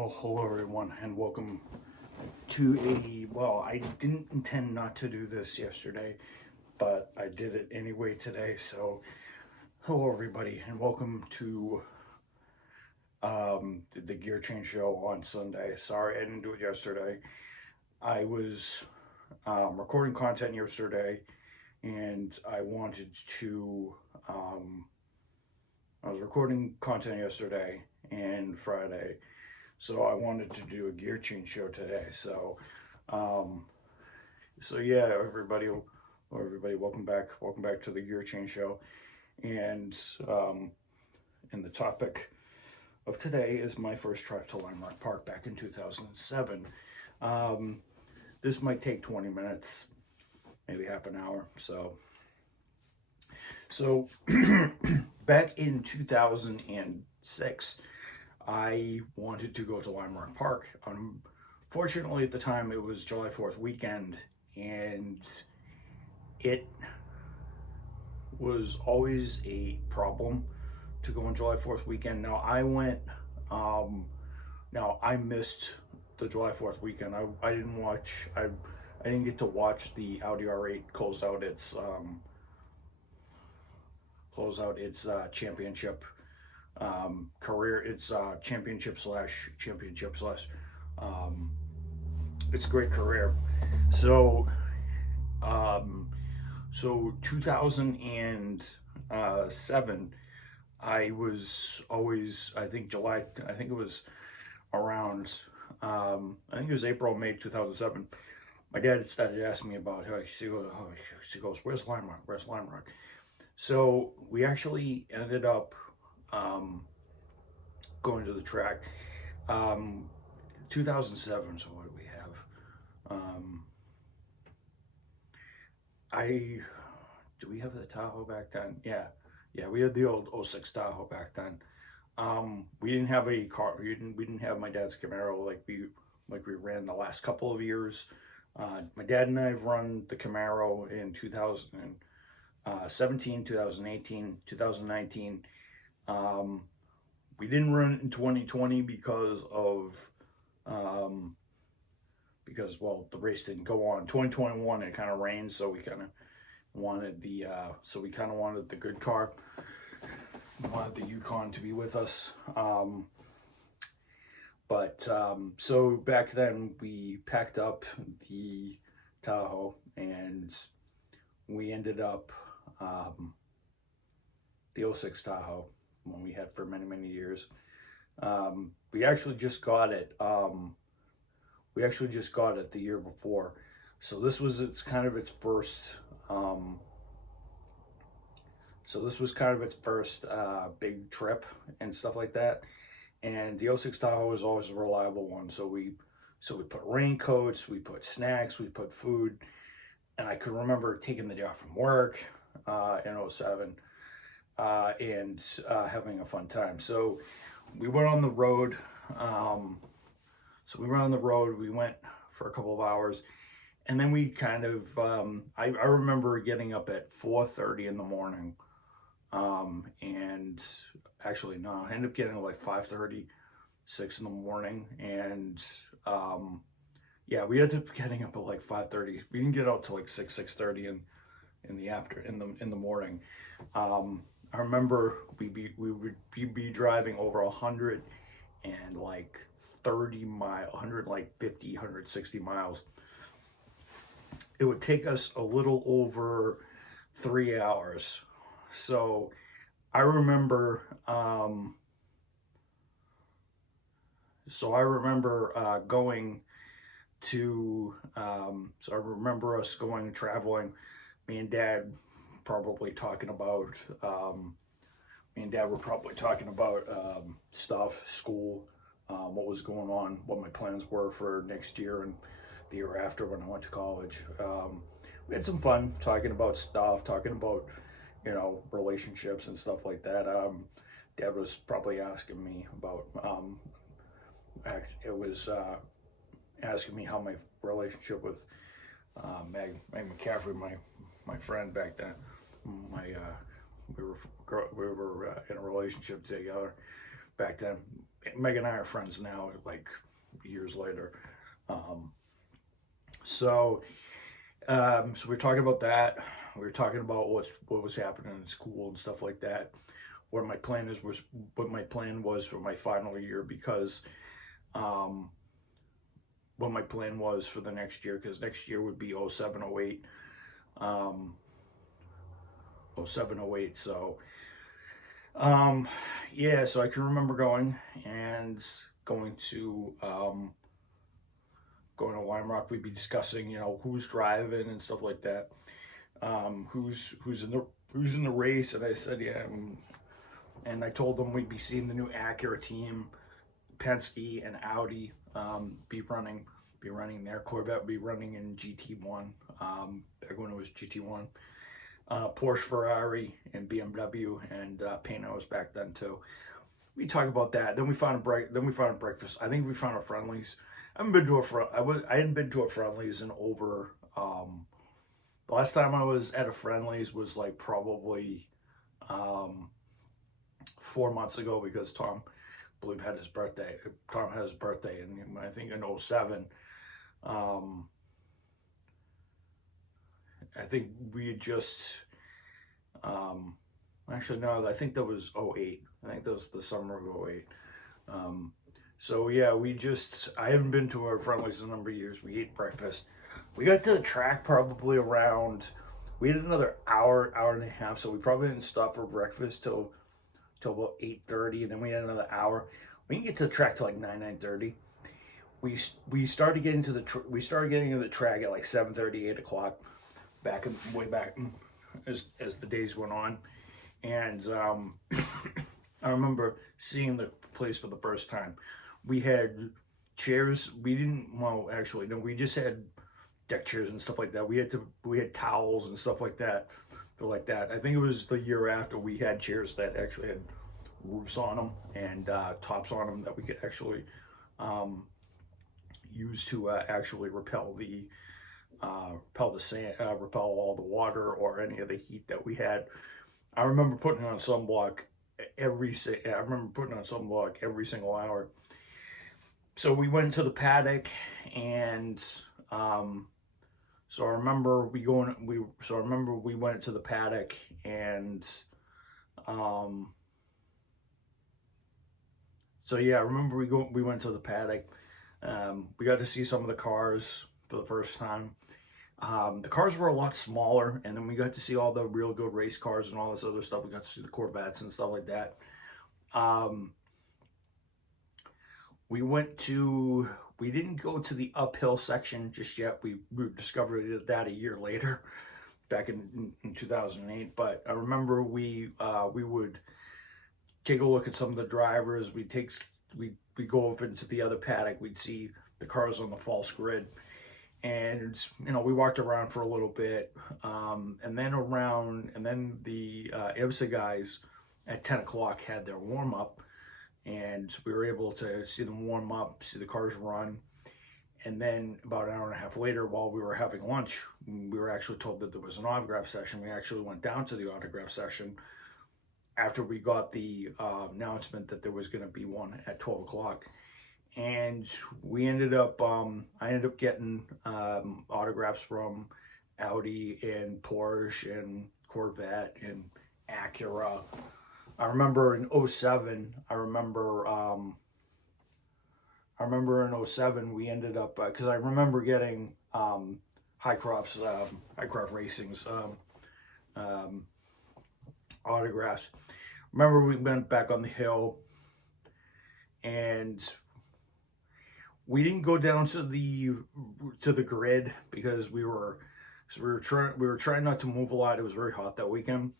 Well, hello everyone, and welcome to I didn't intend not to do this yesterday, but I did it anyway today. So, hello everybody, and welcome to the Gear Change Show on Sunday. Sorry I didn't do it yesterday. I was recording content yesterday, and I wanted to. I was recording content yesterday and Friday. So I wanted to do a gear change show today. So yeah, everybody, welcome back to the gear change show. And the topic of today is my first trip to Landmark Park back in 2007. This might take 20 minutes, maybe half an hour. So back in 2006. I wanted to go to Landmark Park. Unfortunately, at the time, it was July 4th weekend, and it was always a problem to go on July 4th weekend. Now, I missed the July 4th weekend. I didn't get to watch the Audi R8 close out its championship career. It's championship slash it's a great career. So 2007, I was always, I think it was around I think it was April, May 2007. My dad started asking me about how she goes, where's Landmark? So we actually ended up going to the track. 2007, so what do we have? Do we have the Tahoe back then? Yeah, we had the old 06 Tahoe back then. We didn't have a car. We didn't have my dad's Camaro like we ran the last couple of years. My dad and I have run the Camaro in 2017, 2018, 2019. We didn't run it in 2020 because the race didn't go on. 2021 it kind of rained, so we kind of wanted the good car. We wanted the Yukon to be with us. So back then we packed up the Tahoe and we ended up the 06 Tahoe, one we had for many years. We actually just got it. The year before, so this was its first. Big trip and stuff like that. And the 06 Tahoe is always a reliable one. So we put raincoats, we put snacks, we put food, and I could remember taking the day off from work in 07 and having a fun time. So we went on the road. We went for a couple of hours, and then we kind of, I remember getting up at 4:30 in the morning, and actually, no, I ended up getting up like 5:30, 6 in the morning, and we ended up getting up at like 5:30. We didn't get out till like 6:30 in the morning. I remember we would be driving over 100 and like 30 miles, 150, 160 miles. It would take us a little over 3 hours. So I remember going to I remember us traveling. Me and Dad probably talking about stuff, school, what was going on, what my plans were for next year and the year after when I went to college. We had some fun talking about stuff, relationships and stuff like that. Dad was probably asking me about, asking me how my relationship with Meg McCaffrey, my friend back then, we were in a relationship together back then. Meg and I are friends now, like years later. Um, so so we were talking about that. We were talking about what was happening in school and stuff like that. What my plan was what my plan was for my final year, because um, what my plan was for the next year, because next year would be 07, 08, um, 07, 08. So yeah, so I can remember going and going to Lime Rock. We'd be discussing, who's driving and stuff like that. Who's in the race, and I said, yeah, and I told them we'd be seeing the new Acura team, Penske and Audi, be running there. Corvette would be running in GT1. Back when it was GT1. Porsche, Ferrari, and BMW, and Panos back then too. We talk about that. Then we found a break. Then we found a breakfast. I think we found a Friendlies. I haven't been to I hadn't been to a Friendlies in over. The last time I was at a Friendlies was like probably 4 months ago, because Tom, I believe, had his birthday. Tom had his birthday, and I think in 07. I think we had just, actually no, I think that was 08. I think that was the summer of 08. So yeah, I haven't been to our Friendlies in a number of years. We ate breakfast. We got to the track probably around, we had another hour and a half, so we probably didn't stop for breakfast till about 8:30, and then we had another hour. We didn't get to the track till like 9:30. We started getting to the track at like 7:30, 8 o'clock, way back as the days went on. And I remember seeing the place for the first time. We had chairs. We didn't, well, actually, no, we just had deck chairs and stuff like that. We had towels and stuff like that. I think it was the year after we had chairs that actually had roofs on them and tops on them that we could actually use to actually repel sand, repel all the water or any of the heat that we had. I remember putting on sunblock every single hour. So we went to the paddock, and so I remember we went to the paddock, and so yeah, I remember we went to the paddock. We got to see some of the cars for the first time. The cars were a lot smaller, and then we got to see all the real good race cars and all this other stuff. We got to see the Corvettes and stuff like that. We didn't go to the uphill section just yet. We discovered that a year later, back in 2008. But I remember we would take a look at some of the drivers. We go over into the other paddock. We'd see the cars on the false grid. And we walked around for a little bit, and then the IMSA guys at 10 o'clock had their warm up, and we were able to see them warm up, see the cars run. And then about an hour and a half later, while we were having lunch, we were actually told that there was an autograph session. We actually went down to the autograph session after we got the announcement that there was going to be one at 12 o'clock. And I ended up getting autographs from Audi and Porsche and Corvette and Acura. I remember in 07, in 07 we ended up, because I remember getting Highcroft Racing's autographs. Remember we went back on the hill, and we didn't go down to the grid because we were trying not to move a lot. It was very hot that weekend,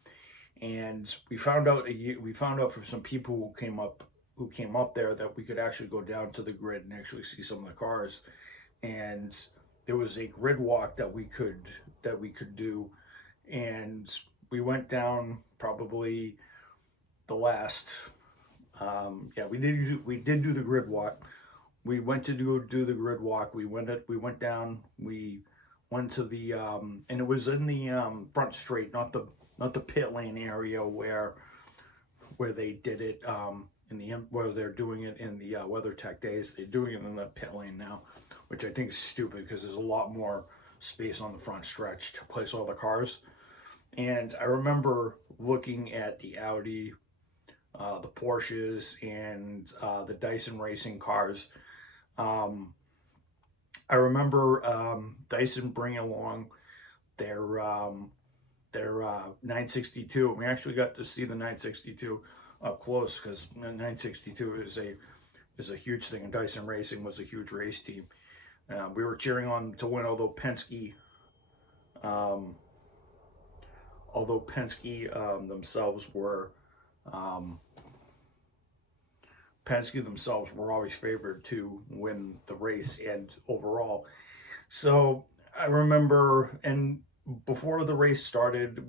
and we found out from some people who came up there that we could actually go down to the grid and actually see some of the cars. And there was a grid walk that we could do, and we went down probably the last. We did do the grid walk. We went to do the grid walk. We went down. We went to the and it was in the front straight, not the pit lane area where they did it. whether they're doing it in the WeatherTech days, they're doing it in the pit lane now, which I think is stupid because there's a lot more space on the front stretch to place all the cars. And I remember looking at the Audi, the Porsches, and the Dyson racing cars. I remember Dyson bringing along their 962. We actually got to see the 962 up close because 962 is a huge thing, and Dyson Racing was a huge race team. We were cheering on to win, although Penske themselves were always favored to win the race and overall. So I remember, and before the race started,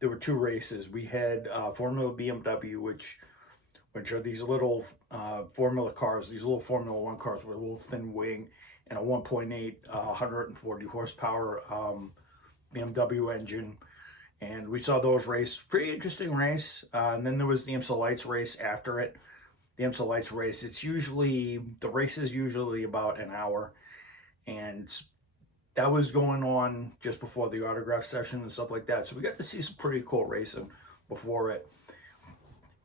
there were two races. We had Formula BMW, which are these little Formula cars, these little Formula One cars with a little thin wing and a 1.8 140 horsepower BMW engine. And we saw those race, pretty interesting race. And then there was the IMSA Lights race after it. The IMSA Lights race, the race is usually about an hour. And that was going on just before the autograph session and stuff like that. So we got to see some pretty cool racing before it.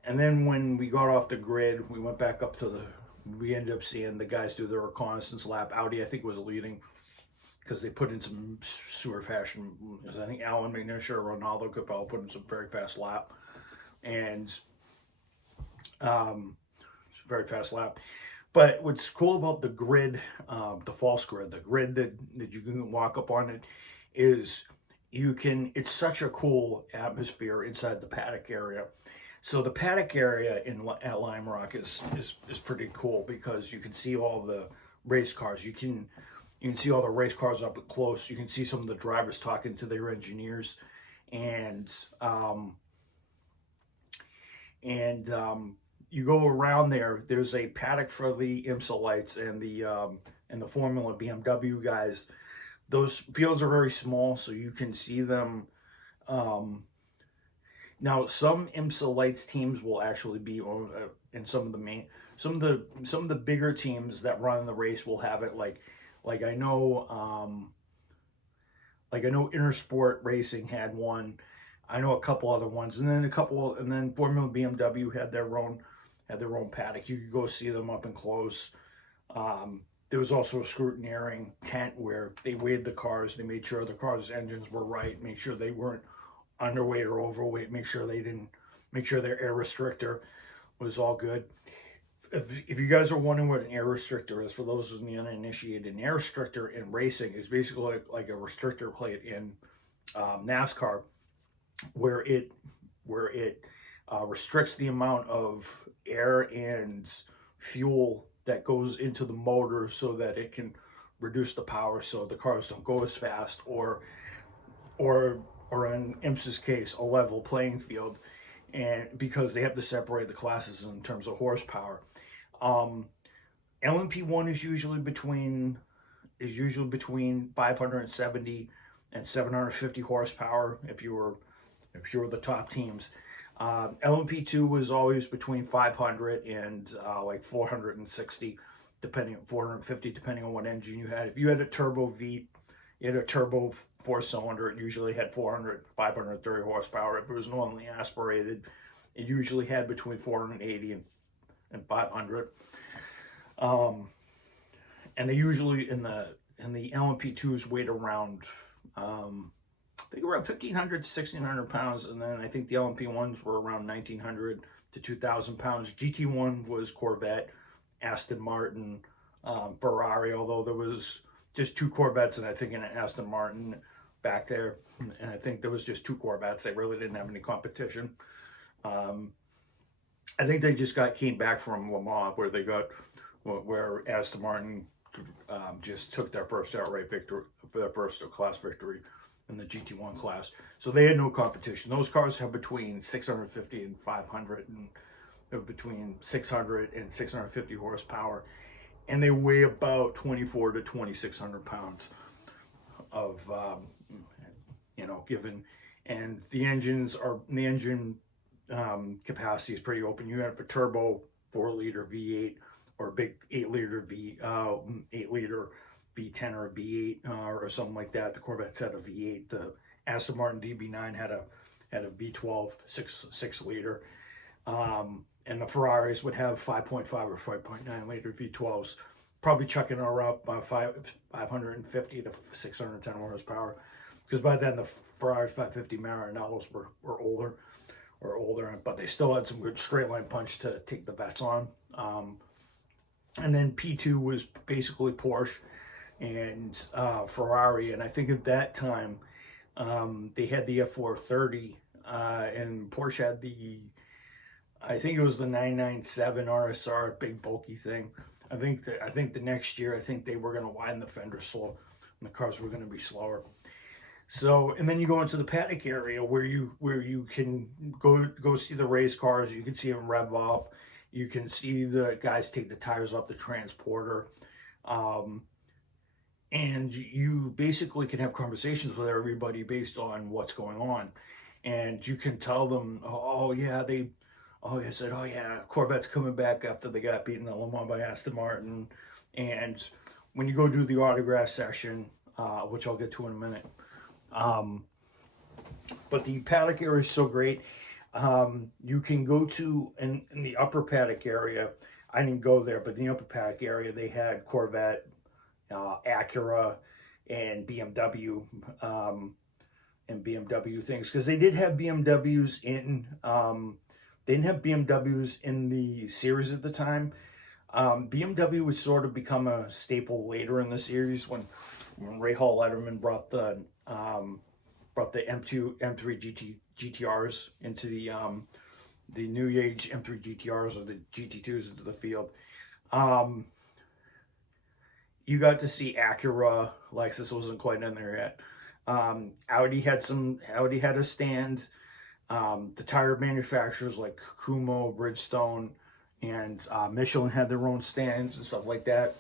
And then when we got off the grid, we went back up we ended up seeing the guys do their reconnaissance lap. Audi, I think, was leading because they put in some sewer fashion. I think Alan McNisher, Ronaldo Capel put in some very fast lap. And very fast lap. But what's cool about the grid, the false grid, the grid that you can walk up on it, is it's such a cool atmosphere inside the paddock area. So the paddock area at Lime Rock is pretty cool because you can see all the race cars. You can see all the race cars up close. You can see some of the drivers talking to their engineers, and you go around there. There's a paddock for the IMSA Lights and the Formula BMW guys. Those fields are very small, so you can see them. Now, some IMSA Lights teams will actually be in some of the bigger teams that run the race will have it. Like I know Intersport Racing had one. I know a couple other ones, and then Formula BMW had their own paddock. You could go see them up and close. There was also a scrutineering tent where they weighed the cars. They made sure the cars' engines were right, make sure they weren't underweight or overweight, make sure their air restrictor was all good. If you guys are wondering what an air restrictor is, for those of the uninitiated, an air restrictor in racing is basically like a restrictor plate in NASCAR, where it restricts the amount of air and fuel that goes into the motor so that it can reduce the power so the cars don't go as fast, or in IMSA's case, a level playing field, and because they have to separate the classes in terms of horsepower. LMP1 is usually between 570 and 750 horsepower if you were the top teams. LMP2 was always between 500 and like 460, 450, depending on what engine you had. If you had a turbo V, you had a turbo 4-cylinder, it usually had 530 horsepower. If it was normally aspirated, it usually had between 480 and 500. And they usually in the LMP2s weighed around I think around 1,500 to 1,600 pounds, and then I think the LMP1s were around 1,900 to 2,000 pounds. GT1 was Corvette, Aston Martin, Ferrari, although there was just two Corvettes and I think an Aston Martin back there, and I think there was just two Corvettes. They really didn't have any competition. I think they just came back from Le Mans where Aston Martin just took their first outright victory, their first class victory in the GT1 class. So they had no competition. Those cars have between 650 and 500, and they're between 600 and 650 horsepower, and they weigh about 24 to 2,600 pounds given. And the engine capacity is pretty open. You have a turbo 4-liter V8 or a big 8-liter 8-liter V10 or a V8 or something like that. The Corvettes had a V8. The Aston Martin DB9 had a V12 6-liter. And the Ferraris would have 5.5 or 5.9 liter V12s, probably chucking her up by 550 to 610 horsepower. Because by then the Ferrari 550 Marineros were older, but they still had some good straight line punch to take the vets on. And then P2 was basically Porsche and Ferrari, and I think at that time they had the F430, and Porsche had I think it was the 997 RSR, big bulky thing. I think the next year, I think they were going to widen the fender slow, and the cars were going to be slower. So, and then you go into the paddock area where you can go see the race cars. You can see them rev up. You can see the guys take the tires off the transporter. And you basically can have conversations with everybody based on what's going on. And you can tell them, I said, Corvette's coming back after they got beaten at Le Mans by Aston Martin. And when you go do the autograph session, which I'll get to in a minute, but the paddock area is so great. You can go to, in the upper paddock area, I didn't go there, but in the upper paddock area, they had Corvette, Acura, and BMW, things, because they did have BMWs in, they didn't have BMWs in the series at the time. BMW would sort of become a staple later in the series when Ray Hall Letterman brought the M2, M3 GTRs into the new age M3 GTRs or the GT2s into the field. You got to see Acura. Lexus wasn't quite in there yet. Audi had a stand. The tire manufacturers like Kumho, Bridgestone, and Michelin had their own stands and stuff like that.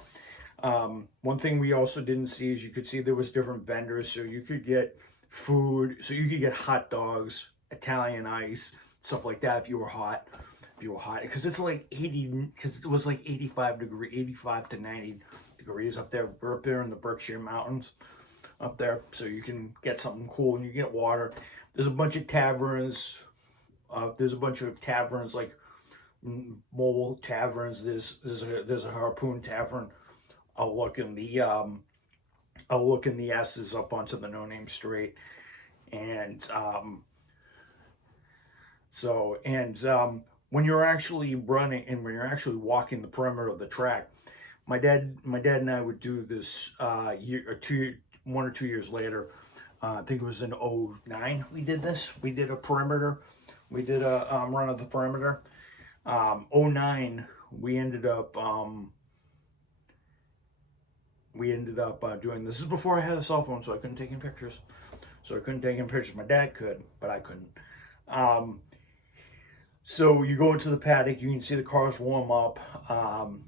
One thing we also didn't see is you could see there was different vendors, so you could get food, so you could get hot dogs, Italian ice, stuff like that if you were hot. Because it's like 80, because it was like 85 to 90 degrees up there. We're up there in the Berkshire Mountains up there, so you can get something cool and you get water. There's a bunch of taverns. Like mobile taverns. There's a Harpoon Tavern. I'll look in the S's up onto the No Name Straight, and when you're actually running and when you're actually walking the perimeter of the track, my dad and I would do this 1 or 2 years later. I think it was in 2009 we did this. We did a perimeter. We did a run of the perimeter. 2009 we ended up doing this. This is before I had a cell phone, so I couldn't take any pictures. My dad could, but I couldn't. So you go into the paddock, you can see the cars warm up.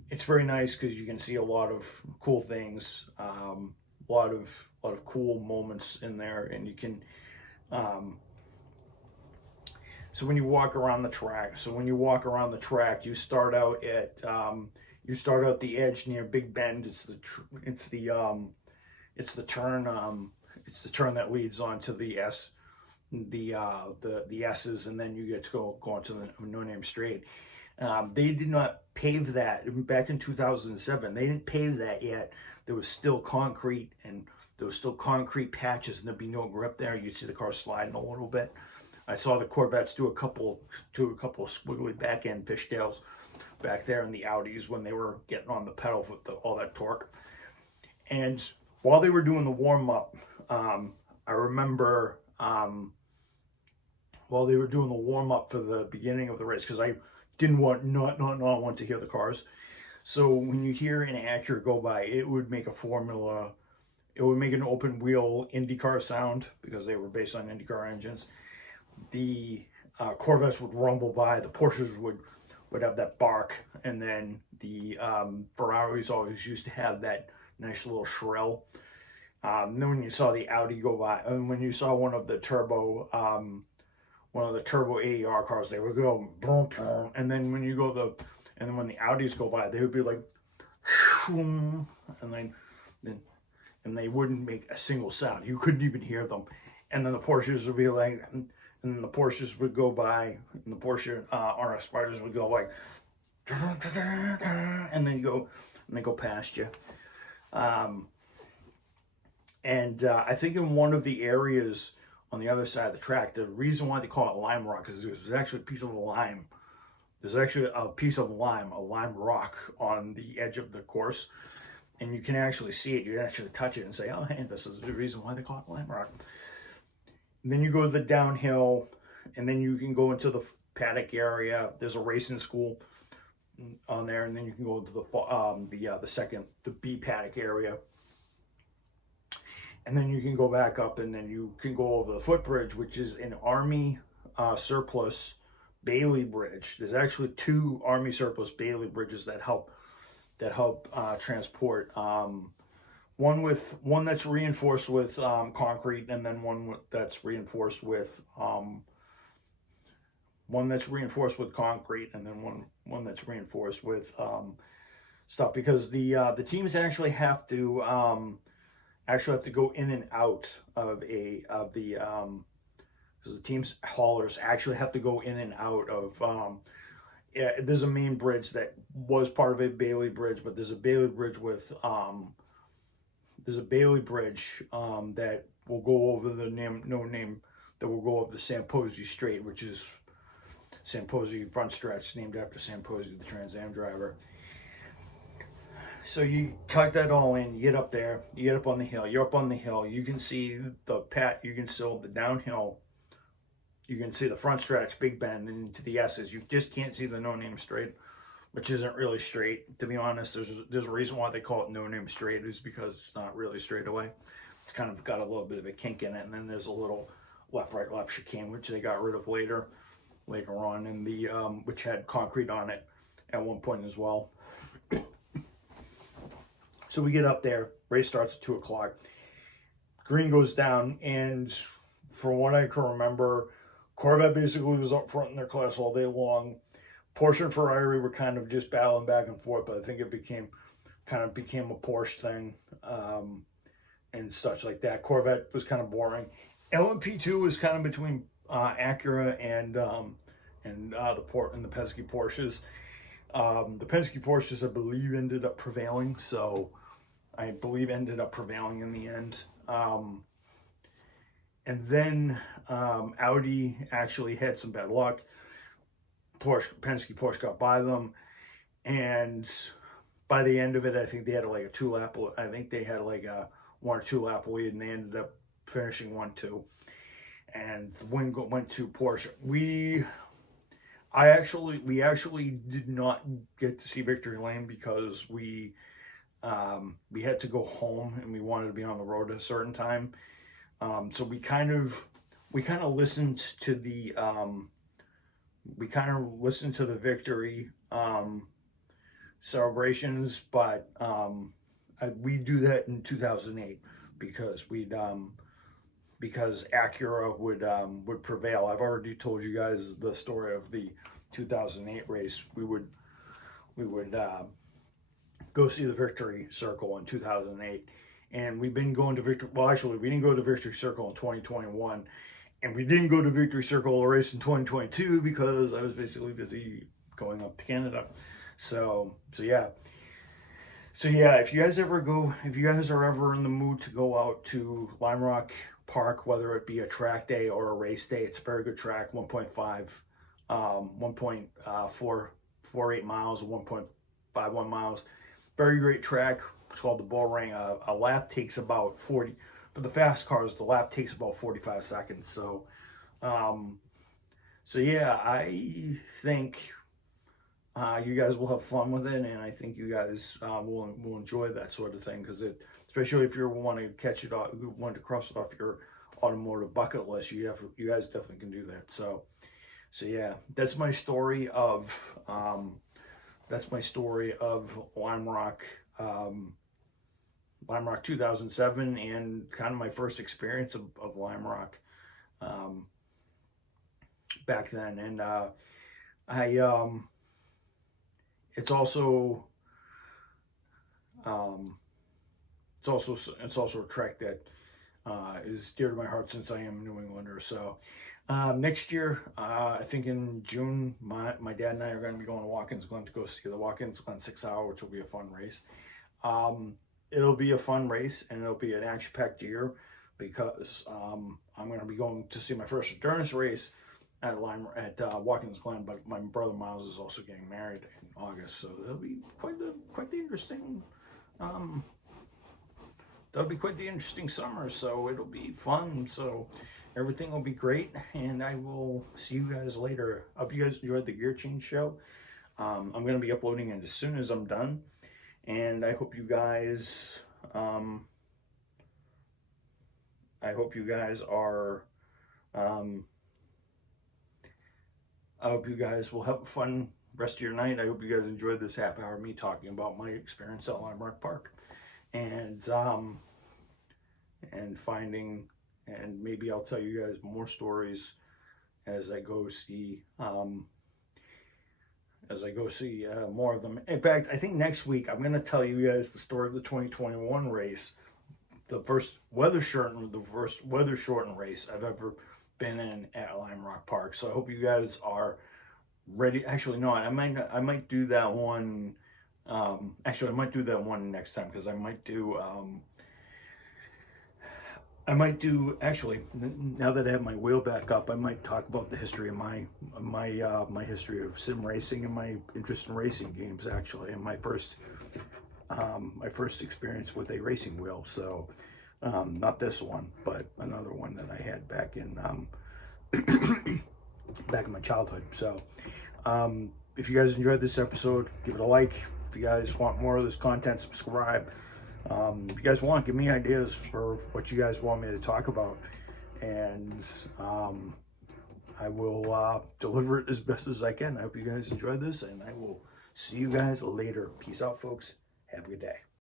It's very nice because you can see a lot of cool things, a lot of cool moments in there, and you can. So when you walk around the track, you start out at the edge near Big Bend. It's the turn that leads onto the the S's, and then you get to go onto the No Name Straight. They did not pave that back in 2007. They didn't pave that yet. There was still concrete, and there was still concrete patches, and there'd be no grip there. You'd see the car sliding a little bit. I saw the Corvettes do a couple squiggly back end fishtails back there, in the Audis when they were getting on the pedal with all that torque. And while they were doing the warm up, I remember while they were doing the warm up for the beginning of the race, because I didn't want to hear the cars. So when you hear an Acura go by, it would make an open wheel IndyCar sound, because they were based on IndyCar engines. The Corvettes would rumble by, the Porsches would have that bark, and then the Ferraris always used to have that nice little shrill. And then when you saw the Audi go by, and when you saw one of the turbo one of the turbo AER cars, they would go boom, boom, and then when you go and then when the Audis go by, they would be like, and then and they wouldn't make a single sound. You couldn't even hear them. And then the Porsches would be like, and then the Porsches would go by, and the Porsche RS Spiders would go like, and then they go past you. I think in one of the areas on the other side of the track, the reason why they call it lime rock is there's actually a piece of lime. There's actually a piece of lime, a lime rock on the edge of the course. And you can actually see it. You can actually touch it and say, oh, hey, this is the reason why they call it lime rock. And then you go to the downhill, and then you can go into the paddock area. There's a racing school on there, and then you can go into the B paddock area. And then you can go back up, and then you can go over the footbridge, which is an Army surplus Bailey bridge. There's actually 2 Army surplus Bailey bridges that help transport. One that's reinforced with concrete, and then one that's reinforced with concrete, and then one that's reinforced with stuff, because the teams actually have to go in and out of because the team's haulers actually have to go in and out of there's a main bridge that was part of a Bailey bridge, but there's a Bailey bridge that will go over that will go over the Samposi Strait, which is Samposi front stretch, named after Samposi, the Trans Am driver. So you tuck that all in, you get up there, you get up on the hill, you're up on the hill, you can see you can see the downhill, you can see the front stretch, Big Bend, and into the S's. You just can't see the No Name Straight, which isn't really straight. To be honest, there's a reason why they call it No Name Straight, is because it's not really straight away. It's kind of got a little bit of a kink in it, and then there's a little left chicane, which they got rid of later on, and which had concrete on it at one point as well. So we get up there, race starts at 2 o'clock. Green goes down, and from what I can remember, Corvette basically was up front in their class all day long. Porsche and Ferrari were kind of just battling back and forth, but I think it became a Porsche thing, and such like that. Corvette was kind of boring. LMP2 was kind of between Acura and the Penske Porsches. The Penske Porsches, I believe, ended up prevailing, in the end. And then Audi actually had some bad luck. Penske Porsche got by them, and by the end of it, I think they had like a 2-lap. I think they had like a 1 or 2 lap lead, and they ended up finishing 1-2. And the win went to Porsche. We actually did not get to see Victory Lane because we had to go home, and we wanted to be on the road at a certain time. So we kind of listened to the victory celebrations, but we do that in 2008 because because Acura would prevail. I've already told you guys the story of the 2008 race. We would go see the Victory Circle in 2008. And we've been going to Victory. Well, actually, we didn't go to Victory Circle in 2021, and we didn't go to Victory Circle race in 2022 because I was basically busy going up to Canada. So yeah. If you guys are ever in the mood to go out to Lime Rock Park, whether it be a track day or a race day, it's a very good track. 1.48 miles, 1.51 miles. Very great track. It's called the Bull Ring. A lap takes about 40, for the fast cars, the lap takes about 45 seconds. So yeah, I think you guys will have fun with it, and I think you guys will enjoy that sort of thing, because especially if you want to catch it off, you want to cross it off your automotive bucket list, you guys definitely can do that. So yeah, that's my story of Lime Rock. Lime Rock 2007, and kind of my first experience of Lime Rock. back then. And I it's also um, it's also a track that is dear to my heart since I am a New Englander. So next year, I think in June, my dad and I are going to be going to Watkins Glen to go see the Watkins Glen 6 Hour, which will be a fun race. It'll be a fun race, and it'll be an action-packed year because I'm going to be going to see my first endurance race at Watkins Glen. But my brother Miles is also getting married in August, so that'll be quite the interesting. Um, that'll be quite the interesting summer. So it'll be fun. So everything will be great, and I will see you guys later. I hope you guys enjoyed the Gear Change show. I'm going to be uploading it as soon as I'm done. And I hope you guys, I hope you guys are, I hope you guys will have a fun rest of your night. I hope you guys enjoyed this half hour of me talking about my experience at Lime Rock Park, and finding, and maybe I'll tell you guys more stories as I go see, more of them. In fact, I think next week I'm going to tell you guys the story of the 2021 race, the first weather shortened race I've ever been in at Lime Rock Park. So I hope you guys are ready. Actually, no, I might do that one. Actually, I might do that one next time, because I might do. Actually, now that I have my wheel back up, I might talk about the history of my history of sim racing and my interest in racing games, actually, and my first experience with a racing wheel. So not this one, but another one that I had back in back in my childhood. So if you guys enjoyed this episode, give it a like. If you guys want more of this content, subscribe. If you guys want, give me ideas for what you guys want me to talk about, and I will deliver it as best as I can. I hope you guys enjoyed this, and I will see you guys later. Peace out, folks. Have a good day.